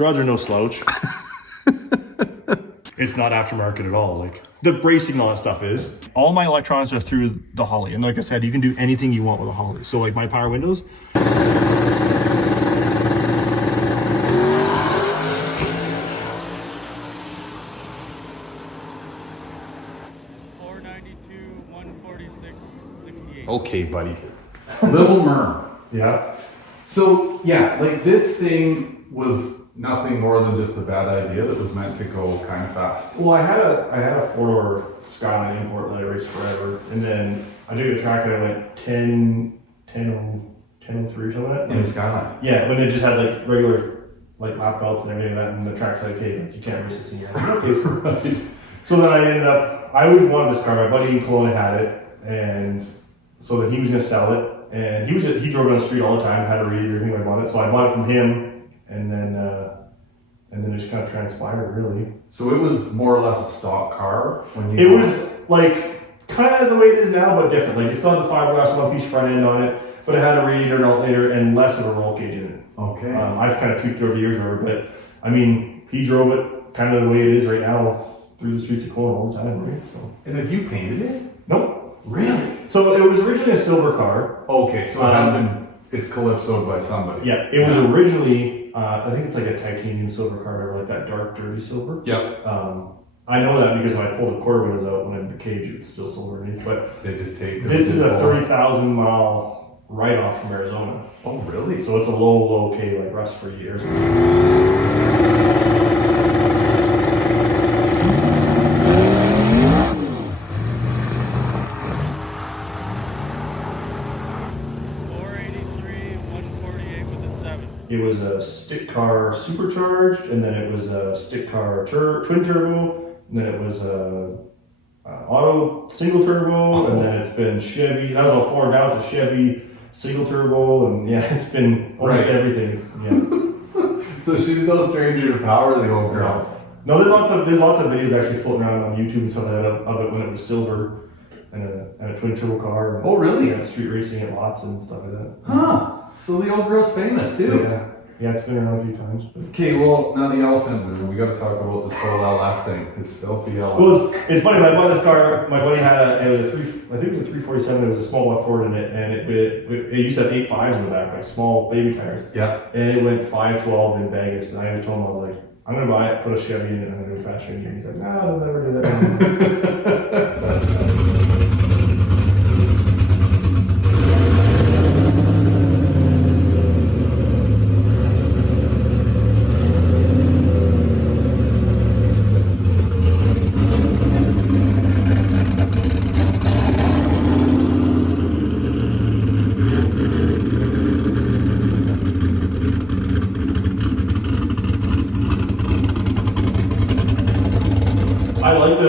rods are no slouch. It's not aftermarket at all. Like the bracing and all that stuff is. All my electronics are through the Holly. And like I said, you can do anything you want with a Holly. So like my power windows. Okay, buddy. Lil Merm. Yeah. So, yeah, like this thing was nothing more than just a bad idea that was meant to go kind of fast. Well, I had a 4-door Skyline import that I raced forever. And then I took the track and I went 1003 or something like that. In Skyline. Yeah, when it just had like regular like lap belts and everything like that, and the track's like, hey, like, you can't race this thing yet. Okay, so, Right. so then I ended up, I always wanted this car. My buddy in Kelowna had it, and so then he was gonna sell it, and he drove it on the street all the time, had a read everything I bought it. So I bought it from him, and then it just kind of transpired really. So it was more or less a stock car when you. It was like kind of the way it is now, but different. Like it still had the fiberglass one-piece front end on it, but it had a radiator and alternator and less of a roll cage in it. Okay. I've kind of tweaked it over the years, but I mean, he drove it kind of the way it is right now through the streets of Kelowna all the time, right? So. And have you painted it? Nope. Really? So it was originally a silver car. Okay, so it has been, it's calypsoed by somebody. Yeah, it was originally, I think it's like a titanium silver car, or like that dark, dirty silver. Yep. I know that because when I pulled the quarter windows out when I had the cage, it was still silver underneath. But They just take this is a 30,000 mile write-off from Arizona. Oh, really? So it's a low K, like rust-free years. It was a stick car supercharged, and then it was a stick car twin turbo, and then it was a auto single turbo, and then it's been Chevy. That was all Ford. Now it's a Chevy single turbo, and yeah, it's been almost everything. Yeah. So she's no stranger to power, the old girl. No, there's lots of videos actually floating around on YouTube and stuff like that of it when it was silver and a twin turbo car. And, oh, really? Yeah, street racing at lots and stuff like that. Huh. So the old girl's famous too. Yeah, it's been around a few times. But. Okay, well, now the elephant in the room. We got to talk about this whole LS thing. This filthy LS. Well, it's funny. When I bought this car, my buddy had I think it was a 347. It was a small block Ford in it, and it used to have 8.5s in the back, like small baby tires. Yeah. And it went 512 in Vegas, and I told him, I was like, I'm gonna buy it, put a Chevy in it, and I'm gonna go faster than you. He's like, no, I'll never do that.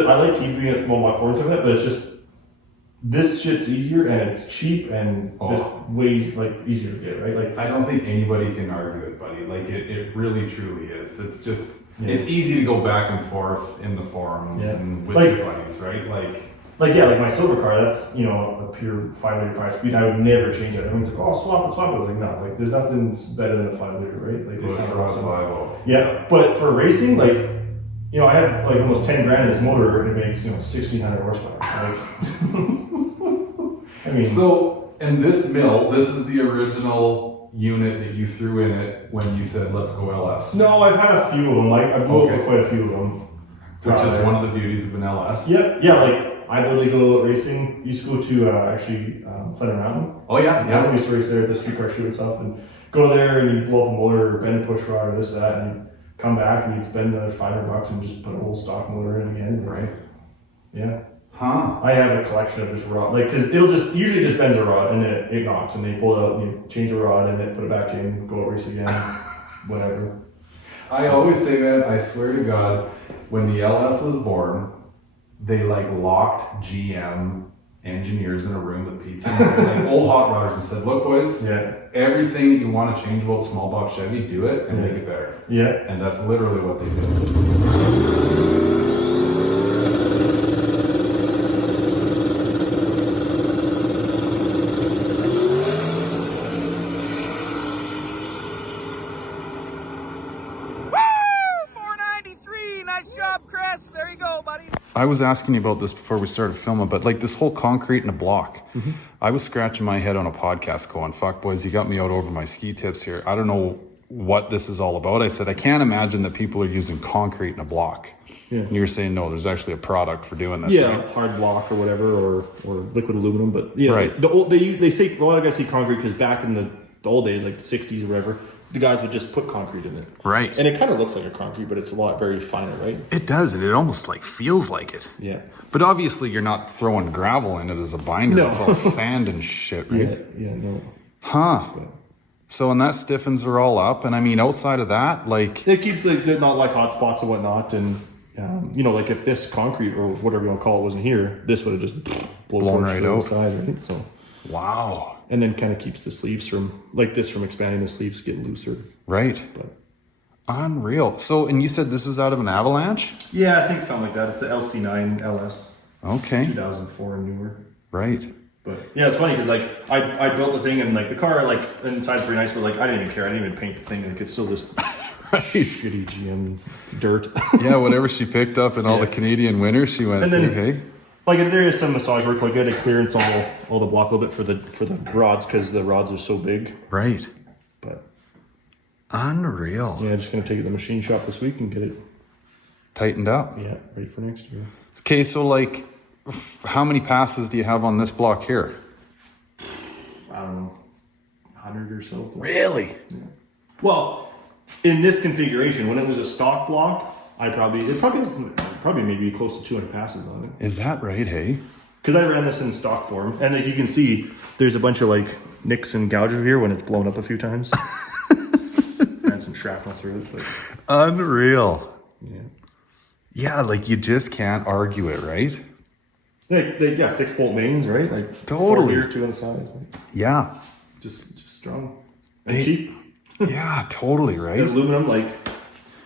I like keeping it small block Ford and stuff like that, but it's just this shit's easier and it's cheap and just way easier to get, right? Like I don't think anybody can argue it, buddy. Like it really truly is. It's just it's easy to go back and forth in the forums and with your buddies, right? Like my silver car, that's a pure 5 speed. I would never change it. Everyone's like, oh, swap it. I was like, no, like there's nothing better than a 5 liter, right? Like this sound awesome. Yeah, but for racing, like. I have like almost 10 grand in this motor, and it makes 1,600 horsepower. Like, I mean, so and this is the original unit that you threw in it when you said let's go LS. No, I've had a few of them. Like I've moved quite a few of them, which is one of the beauties of an LS. Yeah. Like I literally go racing. Used to go to Thunder Mountain. Oh yeah. I used to race there at the streetcar shoot and stuff, and go there and you blow up a motor or bend a push rod or this that, and come back and you'd spend another $500 and just put a whole stock motor in again. Right. Yeah. Huh. I have a collection of just rod, like, cause it'll usually just bends a rod and then it knocks and they pull it out and you change the rod and then put it back in, go race again, whatever. I always say that, I swear to God, when the LS was born, they locked GM engineers in a room with pizza and old hot rodders and said, look boys, everything that you want to change about small block Chevy, do it and make it better. Yeah. And that's literally what they did. Woo! I was asking you about this before we started filming, but like this whole concrete in a block, I was scratching my head on a podcast going, fuck boys, you got me out over my ski tips here. I don't know what this is all about. I said, I can't imagine that people are using concrete in a block. Yeah. And you were saying, no, there's actually a product for doing this, Yeah, right? hard block or whatever, or liquid aluminum. But yeah, Right. they say a lot of guys say concrete because back in the old days, like the 60s or whatever, the guys would just put concrete in it. Right. And it kind of looks like a concrete, but it's a lot very finer, right? It does, and it almost like feels like it. Yeah. But obviously you're not throwing gravel in it as a binder. No. It's all sand and shit, right? Yeah, no. Huh. But So, and that stiffens her all up. And I mean, outside of that, like... it keeps the not like hot spots and whatnot. And, you know, like if this concrete or whatever you want to call it wasn't here, this would have just Blown right out. the side, right? So, Wow. and then kind of keeps the sleeves from, like this from expanding, the sleeves getting looser. Right. But Unreal. So, and you said this is out of an Avalanche? yeah, I think something like that. It's an LC9 LS, Okay. 2004 and newer. Right. But yeah, it's funny because like I built the thing and like the car like inside's pretty nice, but like I didn't even care. I didn't even paint the thing. Like it's still this Right. shitty GM dirt. Yeah, whatever she picked up in all the Canadian winters, she went And then- through, hey? Like there is some massage work. Like I had to clearance all the block a little bit for the rods because the rods are so big. Right. But Unreal. yeah, just gonna take it to the machine shop this week and get it Tightened up. ready for next year. Okay, so like, how many passes do you have on this block here? I don't know, 100 or so. Really? Well, in this configuration, when it was a stock block, it probably maybe close to 200 passes on it. Is that right, hey? Because I ran this in stock form, and like you can see, there's a bunch of like nicks and gouges here when it's blown up a few times. Ran some shrapnel through it, but Unreal. yeah. Yeah, like you just can't argue it, right? They 6-bolt mains, right? Like Totally. 4 here, 2 on the side. Like, Yeah. just strong and cheap. Yeah, totally, The right? aluminum, like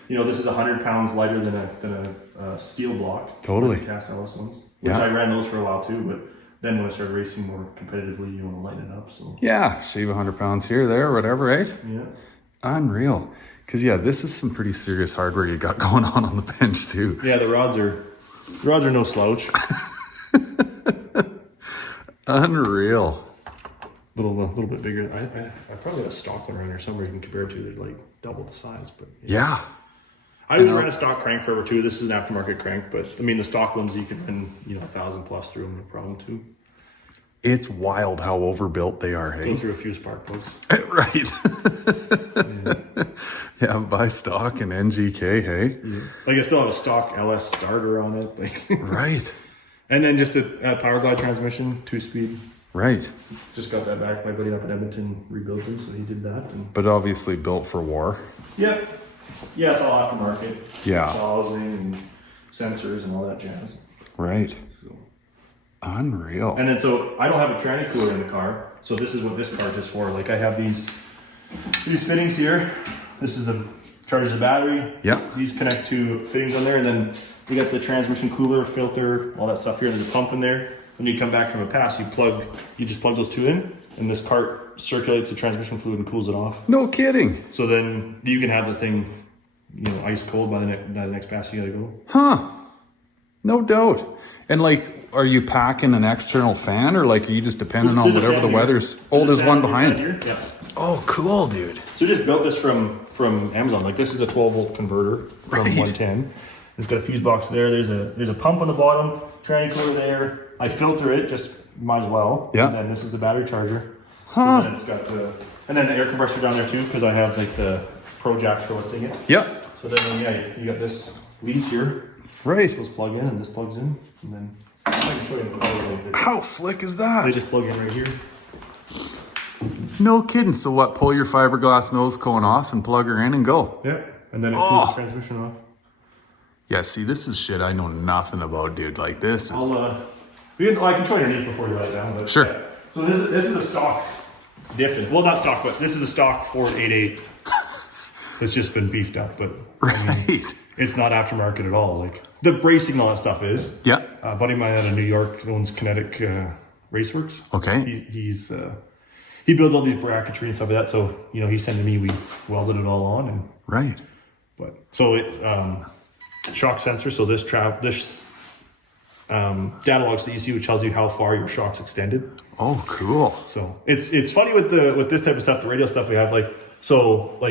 you know, this is 100 pounds lighter than a steel block. Totally. The cast LS ones, which Yeah. I ran those for a while too. But then when I started racing more competitively, you want to lighten it up. So Yeah, shave 100 pounds here, there, whatever, right? yeah. Unreal. Because, yeah, this is some pretty serious hardware you got going on the bench, too. Yeah, the rods are no slouch. Unreal. little bit bigger. I probably have a stock one around here somewhere you can compare it to. They're like double the size, but Yeah. I always ran a stock crank forever too. This is an aftermarket crank, but I mean the stock ones you can run 1,000 plus through them, no problem too. It's wild how overbuilt they are, Go hey? through a few spark plugs. Right. Yeah, buy stock and NGK, hey? Yeah. Like I still have a stock LS starter on it, like, Right. and then just a power glide transmission, 2-speed. Right. Just got that back. My buddy up in Edmonton rebuilt them, so he did that. And But obviously built for war. yeah, it's all aftermarket. Yeah. Housing and sensors and all that jazz. Right. So. Unreal. And then so I don't have a tranny cooler in the car, so this is what this cart is for. Like I have these fittings here. This is the charges the battery. Yeah. These connect to fittings on there, and then we got the transmission cooler, filter, all that stuff here. There's a pump in there. When you come back from a pass, you just plug those two in, and this cart circulates the transmission fluid and cools it off. No kidding. So then you can have the thing, ice cold by the next pass you gotta go. Huh. No doubt. And like, are you packing an external fan or like are you just depending on There's a whatever fan the here. weather's? Oh, there's one a fan behind. here. Yeah. Oh, cool, dude. So just built this from Amazon. Like this is a 12-volt converter from Right. 110. It's got a fuse box there. There's a pump on the bottom, tranny cooler there. I filter it, just might as well. Yeah. And then this is the battery charger. Huh. And then it's got and then the air compressor down there too, because I have like the Pro Jacks for lifting it. Yep. So then you got this leads here. Right. Those plug in and this plugs in, and then I can show you the color. How slick is They that? just plug in right here. No kidding. So what, pull your fiberglass nose cone off and plug her in and go. Yeah. And then it Oh. cools the transmission off. Yeah, see, this is shit I know nothing about, dude. Like this is... I can show you underneath before you write it down. But Sure. yeah. So this is a stock diff. Well, not stock, but this is a stock Ford 88 that's just been beefed up. But I mean, Right. it's not aftermarket at all. Like the bracing and all that stuff is. Yeah. A buddy of mine out of New York owns Kinetic Raceworks. Okay. He builds all these bracketry and stuff like that. So he's sending me. We welded it all on, and Right. so it shock sensor. So this data logs that you see, which tells you how far your shock's extended. Oh, cool. So it's funny with this type of stuff, the radial stuff we have, like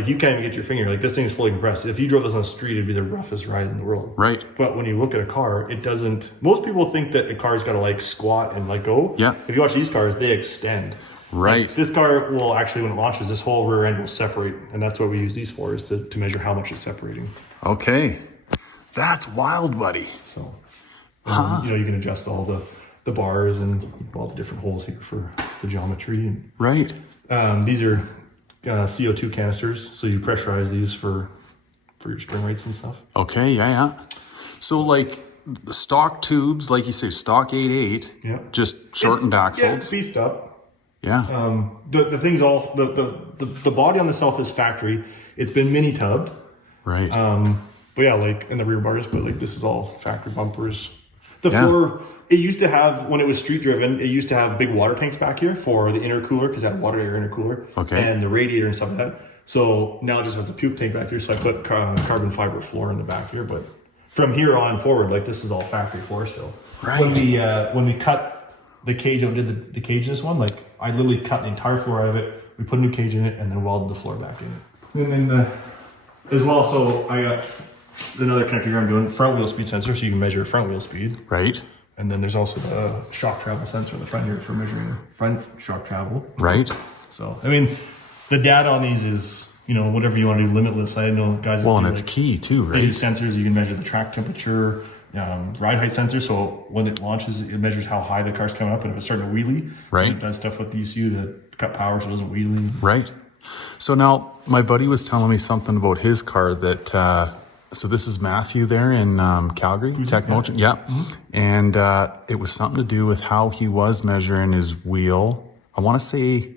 you can't even get your finger, like this thing's fully compressed. If you drove this on the street, it'd be the roughest ride in the world. Right. But when you look at a car, it doesn't. Most people think that a car's got to like squat and let go. Yeah. If you watch these cars, they extend. Right. Like, this car will actually, when it launches, this whole rear end will separate, and that's what we use these for, is to measure how much it's separating. Okay. That's wild, buddy. So, you can adjust all the bars and all the different holes here for the geometry. Right. These are CO2 canisters, so you pressurize these for your spring rates and stuff. Okay, yeah. So like the stock tubes, like you say, stock 8.8, yeah, just shortened axles. Yeah, it's beefed up. Yeah. The thing's all the body on the self is factory. It's been mini tubbed. Right. But yeah, like in the rear bars, but like this is all factory bumpers. The floor, it used to have, when it was street driven, it used to have big water tanks back here for the intercooler, because it had a water air intercooler. Okay. And the radiator and stuff like that. So now it just has a puke tank back here. So I put carbon fiber floor in the back here. But from here on forward, like this is all factory floor still. Right. When we cut the cage out, did the cage this one, like I literally cut the entire floor out of it. We put a new cage in it and then welded the floor back in it. And then as well, so I got another connector here I'm doing, front wheel speed sensor, so you can measure front wheel speed. Right. And then there's also the shock travel sensor in the front here for measuring front shock travel. Right. So, I mean, the data on these is, whatever you want to do, limitless. I know guys that And do, it's key too, they do right? sensors. You can measure the track temperature, ride height sensor. So when it launches, it measures how high the car's coming up. And if it's starting to wheelie, right, it does stuff with the ECU to cut power so it doesn't wheelie. Right. So now my buddy was telling me something about his car that, so this is Matthew there in Calgary, Tech Motion. Yeah. Mm-hmm. And it was something to do with how he was measuring his wheel. I want to say,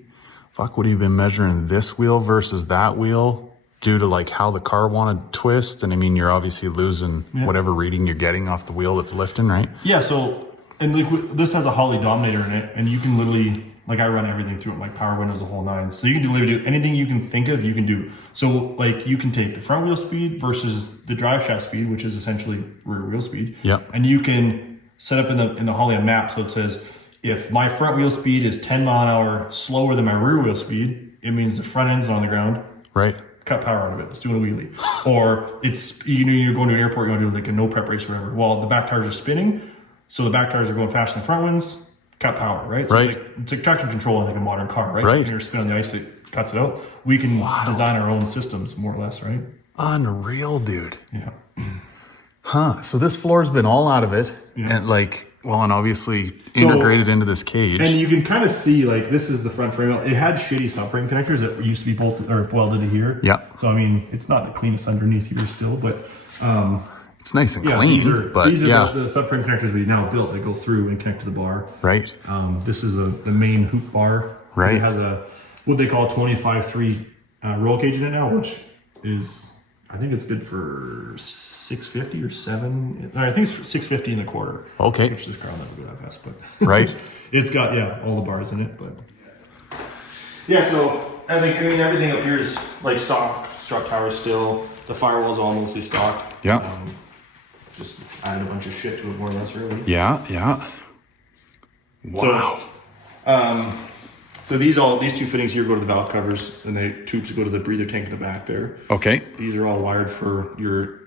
would he have been measuring this wheel versus that wheel due to like how the car wanted to twist? And I mean, you're obviously losing whatever reading you're getting off the wheel that's lifting, right? Yeah. So, and like this has a Holley Dominator in it, and you can literally, like I run everything through it, like power windows, the whole nine. So you can literally do anything you can think of, you can do. So like you can take the front wheel speed versus the drive shaft speed, which is essentially rear wheel speed. Yeah. And you can set up in the Holley map. So it says, if my front wheel speed is 10 mile an hour slower than my rear wheel speed, it means the front end's on the ground. Right. Cut power out of it. It's doing a wheelie. Or it's, you're going to an airport, you're going to do like a no prep race or whatever. Well, the back tires are spinning. So the back tires are going faster than the front ones. Cut power, right? So right. It's like traction control in like a modern car, right? Right. When you're spinning the ice, it cuts it out. We can design our own systems, more or less, right? Unreal, dude. Yeah. Huh. So this floor's been all out of it, and and obviously integrated into this cage. And you can kind of see, like, this is the front frame. It had shitty subframe connectors that used to be bolted or welded to here. Yeah. So I mean, it's not the cleanest underneath here still, but it's nice and clean. These are the subframe connectors we now built that go through and connect to the bar. Right. This is the main hoop bar. Right. It has a what they call 25.3 roll cage in it now, which is, I think it's good for 650 or 7. I think it's 650 in the quarter. Okay. Which this car will never go that fast, but right. It's got all the bars in it, but so I think everything up here is like stock tower still. The firewall's all mostly stock. Yeah. Just added a bunch of shit to it, more or less, really. Yeah. Wow. So these two fittings here go to the valve covers, and the tubes go to the breather tank in the back there. Okay. These are all wired for your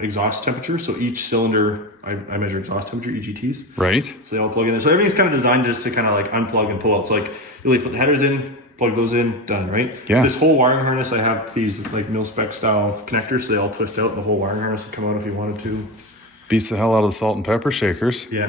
exhaust temperature. So each cylinder, I measure exhaust temperature, EGTs. Right. So they all plug in there. So everything's kind of designed just to kind of like unplug and pull out. So like you really put the headers in, plug those in, done, right? Yeah. This whole wiring harness, I have these like mil-spec style connectors, so they all twist out. The whole wiring harness would come out if you wanted to. Beats the hell out of the salt and pepper shakers. Yeah.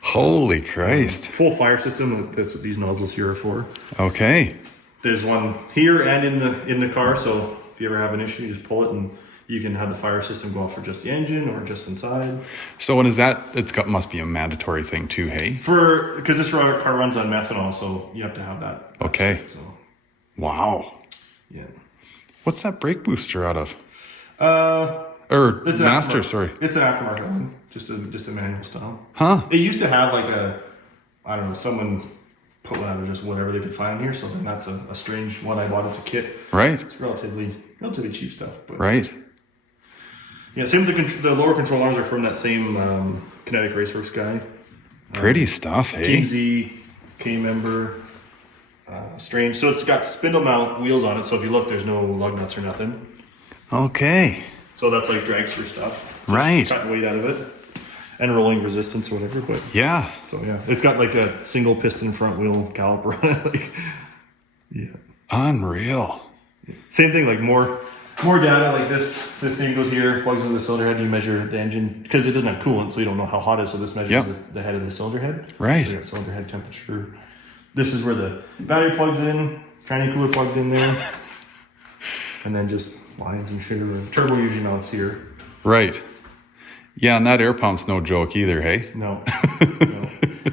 Holy Christ. Full fire system, that's what these nozzles here are for. Okay. There's one here and in the car, so if you ever have an issue, you just pull it and you can have the fire system go off for just the engine or just inside. So when is that? Must be a mandatory thing too, hey? Because this car runs on methanol, so you have to have that. Okay. So. Wow. Yeah. What's that brake booster out of? It's Master, sorry. It's an aftermarket one, just a manual style. Huh? It used to have like someone put one out of just whatever they could find here. So then that's a strange one I bought as a kit. Right. It's relatively cheap stuff. But right. Yeah, same with the lower control arms are from that same Kinetic Raceworks guy. Pretty stuff, hey? Team Z, K-Member, Strange. So it's got spindle mount wheels on it, so if you look, there's no lug nuts or nothing. Okay. So that's like dragster stuff. Right. Cutting weight out of it. And rolling resistance or whatever, but... Yeah. So yeah, it's got like a single piston front wheel caliper on it. Like, yeah. Unreal. Same thing, like more data, like this thing goes here, plugs into the cylinder head, and you measure the engine, because it doesn't have coolant, so you don't know how hot it is, so this measures the head of the cylinder head. Right. So you got cylinder head temperature. This is where the battery plugs in, tranny cooler plugged in there, and then just lines and shit. The turbo usually mounts here. Right. Yeah, and that air pump's no joke either, hey? No. No.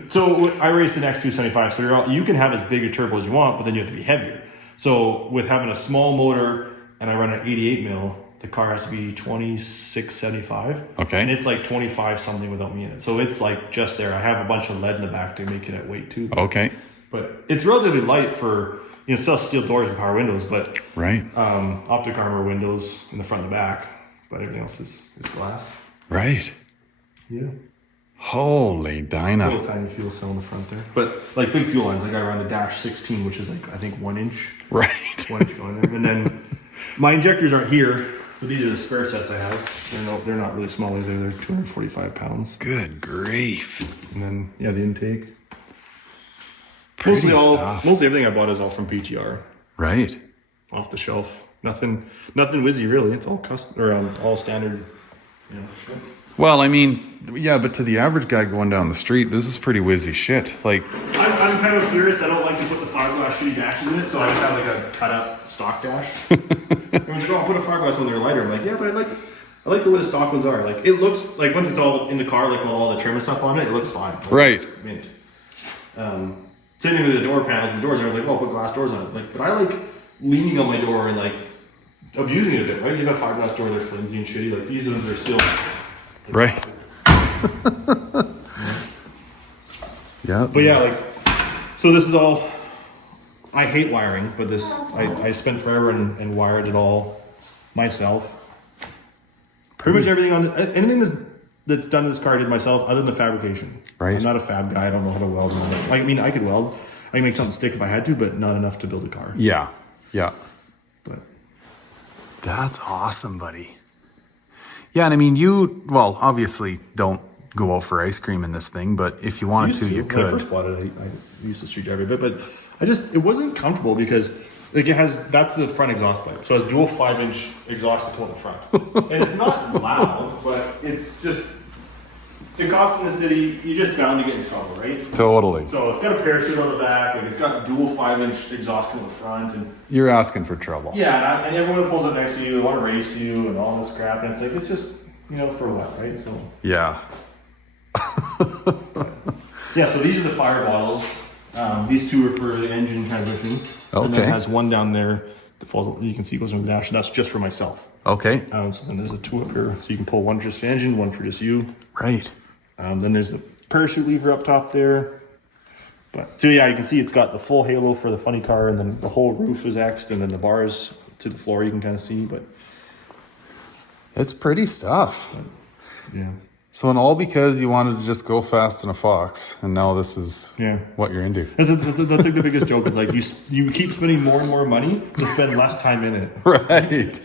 So I race an X275, so you can have as big a turbo as you want, but then you have to be heavier. So with having a small motor and I run an 88 mil, the car has to be 2675. Okay. And it's like 25 something without me in it. So it's like just there. I have a bunch of lead in the back to make it at weight too. Okay. But it's relatively light for, still steel doors and power windows, but right. Optic armor windows in the front and the back, but everything else is glass. Right. Yeah. Holy Dinah. Little tiny fuel cell in the front there. But like big fuel lines, like I run the Dash 16, which is like, I think 1 inch. Right. 1 inch going there. And then my injectors aren't here, but these are the spare sets I have. They're not really small either. They're 245 pounds. Good grief. And then, yeah, the intake. Pretty Mostly everything I bought is all from PTR. Right. Off the shelf. Nothing whizzy really. It's all custom, or all standard, shit. Well, I mean, yeah, but to the average guy going down the street, this is pretty whizzy shit. Like, I'm kind of a purist. I don't like to put the fiberglass shitty dashes in it, so I just have like a cut up stock dash. Everyone's like, "Oh, I'll put a fiberglass when they're lighter." I'm like, "Yeah, but I like the way the stock ones are. Like, it looks like once it's all in the car, like with all the trim and stuff on it, it looks fine. Like, right. It's mint. Same thing with the door panels and the doors. Everyone's like, "Oh, put glass doors on it." Like, but I like leaning on my door and like abusing it a bit, right? You have a fiberglass door, they're flimsy and shitty. Like these ones are still right. Yeah. But yeah, like, so this is all, I hate wiring, but this, I spent forever and wired it all myself. Pretty much everything anything that's done in this car I did myself, other than the fabrication. Right. I'm not a fab guy, I don't know how to weld. I mean, I could weld, I can make something stick if I had to, but not enough to build a car. Yeah. Yeah. But that's awesome, buddy. Yeah, and I mean, obviously don't go out for ice cream in this thing, but if you wanted to, you could. When I first bought it, I used to street drive a bit, but it wasn't comfortable because like that's the front exhaust pipe. So it has dual 5-inch exhaust to pull in the front. And it's not loud, but it's just, the cops in the city, you're just bound to get in trouble, right? Totally. So it's got a parachute on the back, and it's got dual 5-inch exhaust on the front, and you're asking for trouble. yeah, and everyone that pulls up next to you, they want to race you and all this crap, and it's like, it's just, for what, right? So yeah. yeah, so these are the fire bottles. These two are for the engine transmission. Okay. And then it has one down there that falls, you can see goes on the dash, and that's just for myself. Okay. So then there's a two up here, so you can pull one just for the engine, one for just you. Right. Then there's the parachute lever up top there. But so yeah, you can see it's got the full halo for the funny car, and then the whole roof is X'd, and then the bars to the floor you can kind of see. But it's pretty stuff. yeah. So, and all because you wanted to just go fast in a Fox, and now this is what you're into. That's like the biggest joke. Is like you keep spending more and more money to spend less time in it. Right.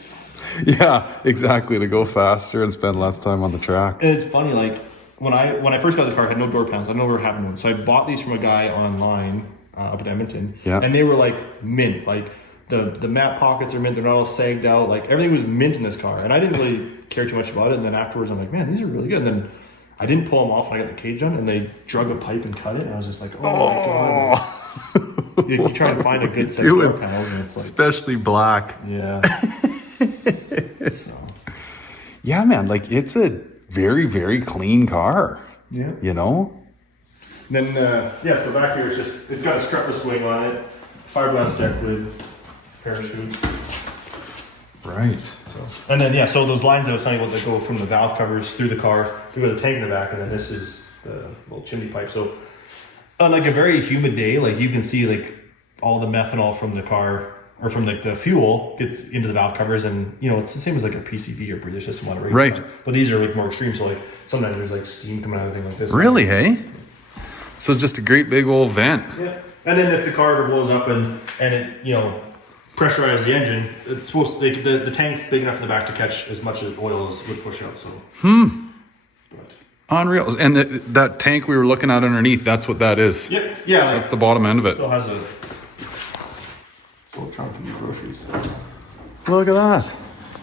Yeah, exactly. To go faster and spend less time on the track. And it's funny, like when I first got the car, I had no door panels. I never having one, so I bought these from a guy online up in Edmonton. Yeah. And they were like mint, like. The mat pockets are mint, they're not all sagged out, like everything was mint in this car, and I didn't really care too much about it. And then afterwards I'm like, man, these are really good. And then I didn't pull them off when I got the cage done, and they drug a pipe and cut it, and I was just like, oh my god. You try and find a good set of door panels, and it's like, especially black. Yeah. So. Yeah, man, like it's a very, very clean car. Yeah. And then so back here it's got a strutless wing on it, fiberglass deck lid, parachute. Right. So, and then so those lines I was telling you about that go from the valve covers through the car, through the tank in the back, and then this is the little chimney pipe. So on like a very humid day, like you can see like all the methanol from the car or from like the fuel gets into the valve covers, and you know it's the same as like a PCV or breather system on a regular Right. car. But these are like more extreme. So like sometimes there's like steam coming out of the thing like this. Really, hey? So just a great big old vent. Yeah. And then if the car ever blows up and it, you know, pressurizes the engine, it's supposed to, the tank's big enough in the back to catch as much as oil as would push out. So. But. Unreal. And that tank we were looking at underneath, that's what that is. Yep. Yeah. Like, That's the bottom end of it. Still has a full trunk of groceries. Look at that.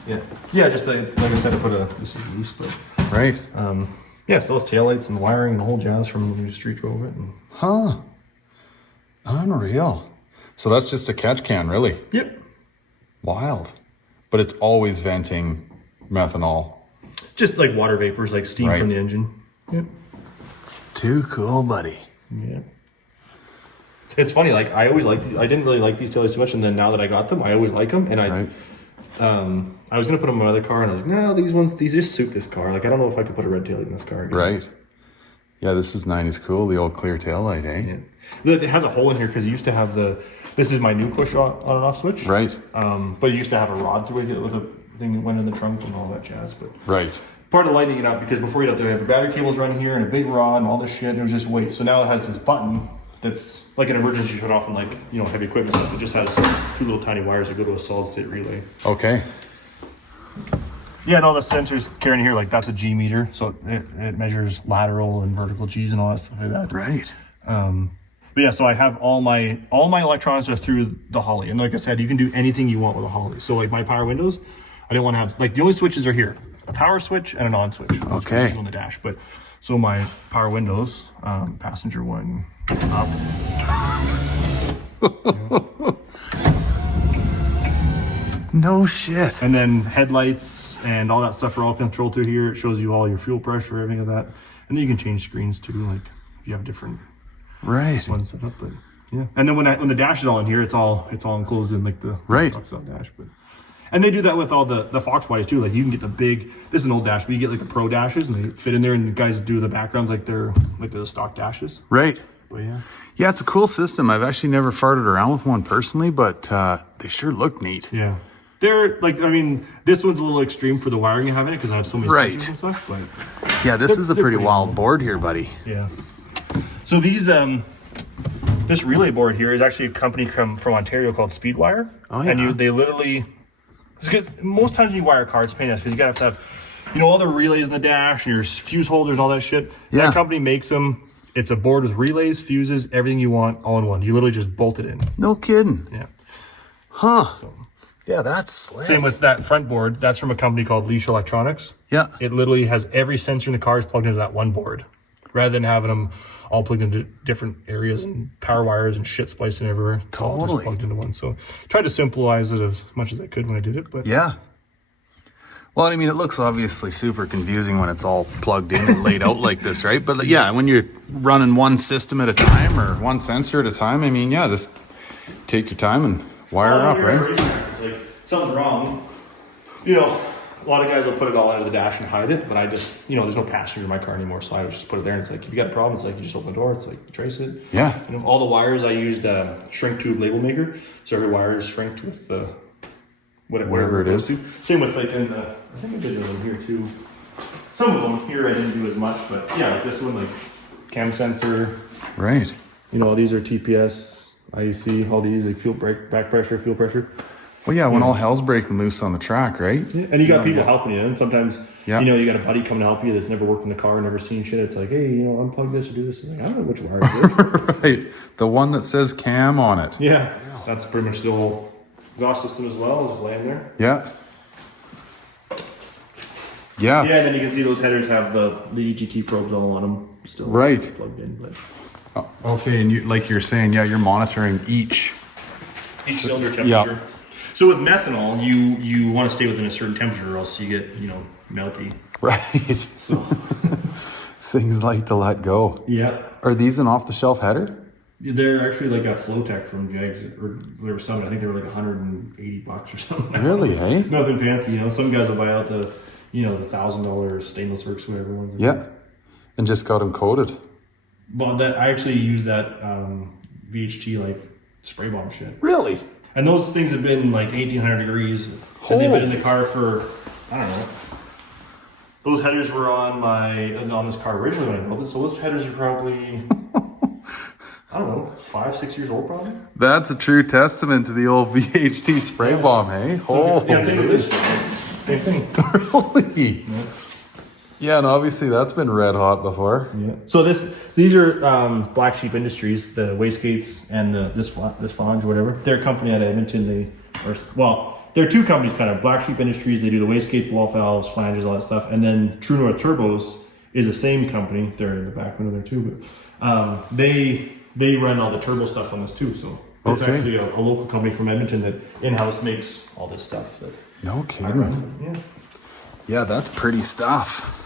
Yeah. Yeah. Just like I said, I put this is loose, but. Right. Yeah. So it's taillights and wiring and the whole jazz from when we street drove it. And, Huh. Unreal. So that's just a catch can, really? Yep. Wild. But it's always venting methanol. Just like water vapors, like steam from the engine. Yep. Too cool, buddy. Yeah. It's funny, like I didn't really like these taillights too much, and then now that I got them, I always like them. And I was gonna put them in my other car, and I was like, no, these just suit this car. Like I don't know if I could put a red taillight in this car again. Right. Yeah, this is 90s cool, the old clear taillight, eh? Yeah. It has a hole in here because it used to have this is my new push on and off switch. Right. But it used to have a rod through it with a thing that went in the trunk and all that jazz. But Right. part of lighting it up, because before you get out there, I have the battery cables running here and a big rod and all this shit. And it was just weight. So now it has this button that's like an emergency shut off and like, you know, heavy equipment stuff. It just has two little tiny wires that go to a solid state relay. Okay. Yeah, and all the sensors carrying here, like that's a G meter, so it measures lateral and vertical G's and all that stuff like that. Right. But yeah, so I have all my electronics are through the Holly, and like I said, you can do anything you want with a Holly. So like my power windows, I didn't want to have like the only switches are here: a power switch and an on switch. Okay. On the dash, but so my power windows, passenger one up. No shit. And then headlights and all that stuff are all controlled through here. It shows you all your fuel pressure, everything like that. And then you can change screens too, like if you have different Right. ones set up. But yeah. And then when the dash is all in here, it's all enclosed in like the stock style dash. But and they do that with all the Foxbodies too. Like you can get the big. This is an old dash, but you get like the pro dashes, and they fit in there, and the guys do the backgrounds like they're the stock dashes. Right. But yeah. Yeah, it's a cool system. I've actually never farted around with one personally, but they sure look neat. Yeah. They're like, I mean, this one's a little extreme for the wiring you have in it because I have so many sensors and stuff. But yeah, this is a pretty wild cool. board here, buddy. Yeah. So these, this relay board here is actually a company from Ontario called Speedwire. Oh, yeah. And they literally, most times when you wire a car, it's a pain in the ass because you gotta have to have, you know, all the relays in the dash and your fuse holders, all that shit. Yeah. That company makes them. It's a board with relays, fuses, everything you want all in one. You literally just bolt it in. No kidding. Yeah. Huh. So. Yeah, that's slick. Same with that front board. That's from a company called Leash Electronics. Yeah. It literally has every sensor in the car is plugged into that one board, rather than having them all plugged into different areas and power wires and shit splicing everywhere. It's all just plugged into one. So tried to simplify it as much as I could when I did it. But yeah. Well, I mean, it looks obviously super confusing when it's all plugged in and laid out like this, right? But yeah, when you're running one system at a time or one sensor at a time, I mean, yeah, just take your time and wire up, right? It's like something's wrong. You know, a lot of guys will put it all into the dash and hide it, but I just, you know, there's no passenger in my car anymore, so I would just put it there. And it's like, if you got a problem, it's like you just open the door. It's like you trace it. Yeah. You know, all the wires I used shrink tube label maker, so every wire is shrinked with whatever it is. Same with like I think I did them here too. Some of them here I didn't do as much, but yeah, like this one, like cam sensor. Right. You know, all these are TPS, IEC, all these like fuel back pressure, fuel pressure. Well, yeah, when all hell's breaking loose on the track, right? Yeah. And you got people helping you, and sometimes Yeah. you know you got a buddy coming to help you that's never worked in the car, never seen shit. It's like, hey, you know, unplug this or do this. It's like, I don't know which wire is it. Right. The one that says cam on it. Yeah, that's pretty much the whole exhaust system as well, just laying there. Yeah. Yeah. Yeah, and then you can see those headers have the EGT probes all on them still Right. plugged in. But Okay, and you, like you're saying, yeah, you're monitoring each cylinder temperature. Yeah. So with methanol, you want to stay within a certain temperature, or else you get, you know, melty. Right. So Things like to let go. yeah, Are these an off-the-shelf header? they're actually like a Flowtech from Jags or whatever. Some I think they were like $180 or something. Really, hey? Nothing fancy, you know. Some guys will buy out the, you know, the $1,000 stainless works, whatever ones. Yeah. And just got them coated. Well, that I actually use that VHT like spray bomb shit. Really? And those things have been like 1800 degrees. And they've been in the car for, I don't know. Those headers were on this car originally when I built it. So those headers are probably, I don't know, 5-6 years old probably. That's a true testament to the old VHT spray bomb, hey? So, yeah, same with this. Same thing. Really? Yeah. Yeah, and obviously that's been red hot before. Yeah. So these are Black Sheep Industries, the wastegates and this flange, whatever. They're a company out of Edmonton. There are two companies kind of. Black Sheep Industries, they do the wastegate, blow-off valves, flanges, all that stuff. And then True North Turbos is the same company. They're in the back window there too. But they run all the turbo stuff on this too. So it's actually a local company from Edmonton that in-house makes all this stuff. That no kidding. I run. Yeah. Yeah, that's pretty stuff.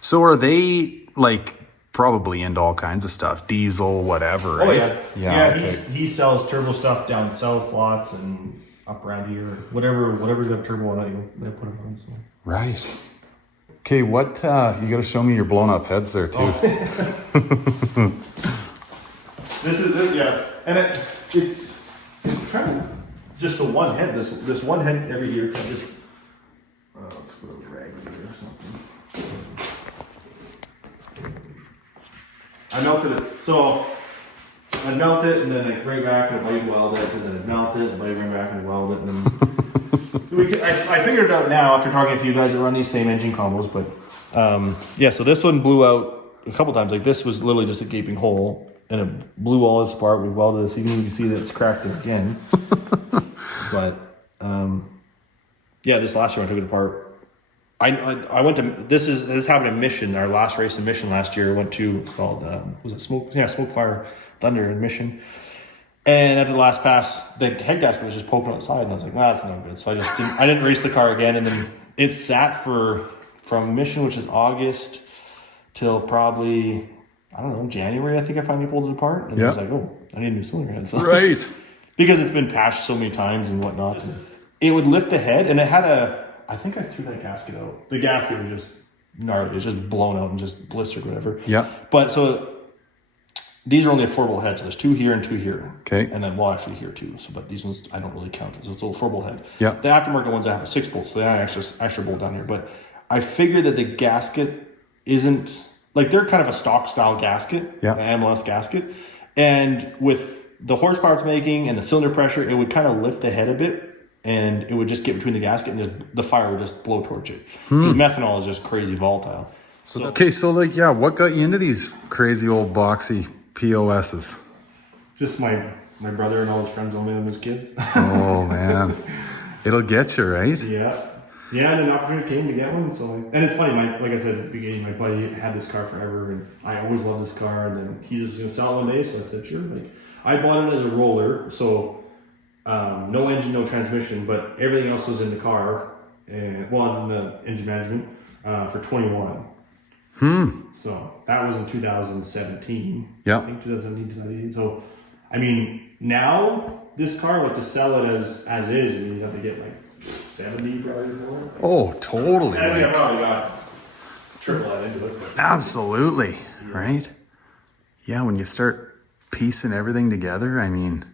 So are they like probably into all kinds of stuff, diesel, whatever, right? Oh yeah. Okay. He sells turbo stuff down south lots and up around here, whatever's got turbo on it, they put it on. So. Right. Okay, what you got to show me your blown up heads there too. This is yeah, and it's kind of just the one head. This one head every year kind of just. Let's put a rag here or something. I melted it. So I'd melt it and then I'd bring back and I'd weld it and then I'd melt it and I'd bring back and weld it. And then I figured it out now after talking to you guys that run these same engine combos. But yeah, so this one blew out a couple times. Like this was literally just a gaping hole and it blew all this apart. We've welded this. You can even see that it's cracked again. But yeah, this last year I took it apart. I went to this happened in Mission. Our last race in Mission last year went to, it's called was it Smoke Fire Thunder in Mission. And at the last pass, the head gasket was just poking outside, and I was like, "Nah, that's not good." So I didn't race the car again, and then it sat from Mission, which is August, till probably I don't know January. I think I finally pulled it apart, and I was like, "Oh, I need a new cylinder head." So, right. Because it's been patched so many times and whatnot, and it would lift the head, and it had I think I threw that gasket out. The gasket was just gnarly. It was just blown out and just blistered, whatever. Yeah. But so these are only affordable heads. So there's two here and two here. Okay. And then actually here too. So, but these ones I don't really count. So it's a affordable head. Yeah. The aftermarket ones I have a 6 bolt, so they have extra bolt down here. But I figured that the gasket isn't like they're kind of a stock style gasket, an MLS gasket, and with the horsepower it's making and the cylinder pressure, it would kind of lift the head a bit. And it would just get between the gasket and the fire would just blow torch it. Because methanol is just crazy volatile. So what got you into these crazy old boxy POSs? Just my brother and all his friends only them as kids. Oh man, it'll get you, right? Yeah. And an opportunity came to get one. So, and it's funny, like I said at the beginning, my buddy had this car forever, and I always loved this car. And then he was going to sell it one day, so I said sure. Like I bought it as a roller, so. No engine, no transmission, but everything else was in the car, and in the engine management for 21. So that was in 2017. Yeah, I think 2017, 2018. So, I mean, now this car, like to sell it as is, I mean, you have to get like 70 probably for it. Oh, totally. I think I probably got triple that into it. Absolutely, right? Yeah, when you start piecing everything together, I mean.